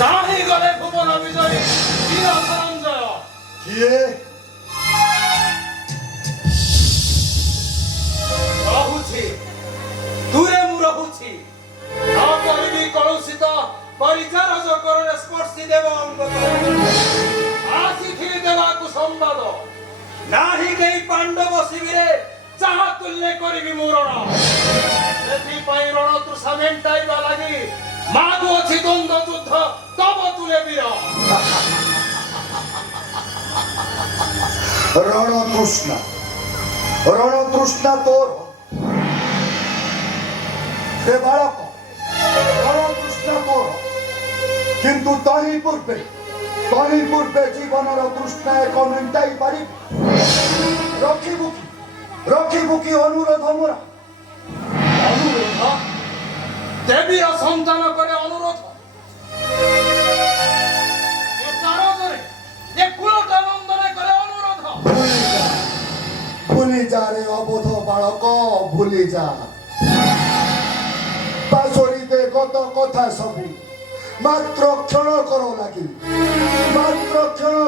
কাহি গলে ভুবন বিজয়ী বীর ধনঞ্জয় কিয়ে রহুছি দূরে মু রহুছি ন କରିବି କଳୁଷିତ ପରିଚାରଜ କରଣେ ସ୍ପର୍ଶୀ ଦେବ ଅଙ୍ଗ ଆସିଥିଲି ଦେବାକୁ ସମ୍ବାଦ ନାହିଁ କେହି ପାଣ୍ଡବ ଶିବିରେ ଯାହା ତୁଲ୍ୟ କରିବି ମୁଁ ରଣ ସେଥିପାଇଁ ରଣତୃଷା ମେଣ୍ଟାଇବା ଲାଗି ମାଗୁଅଛି ଦ୍ୱନ୍ଦ୍ୱ ଯୁଦ୍ଧ ତବ ତୁଲେ ବୀର রণতৃষ্ণা তোর হে বালক রণতৃষ্ণা তোর কিন্তু তাহি পূর্বে জীবনের তৃষ্ণা এক মেন্টাই পারি রখিবু কি অনুরোধ মোরা অনুরোধ দেবীর সন্তান করে অনুরোধ ভুলি যা রে অবোধ বালক ভুলি যা পাশরিতে কত কথা সবু মাত্র ক্ষণ করো লাগি মাত্র ক্ষণ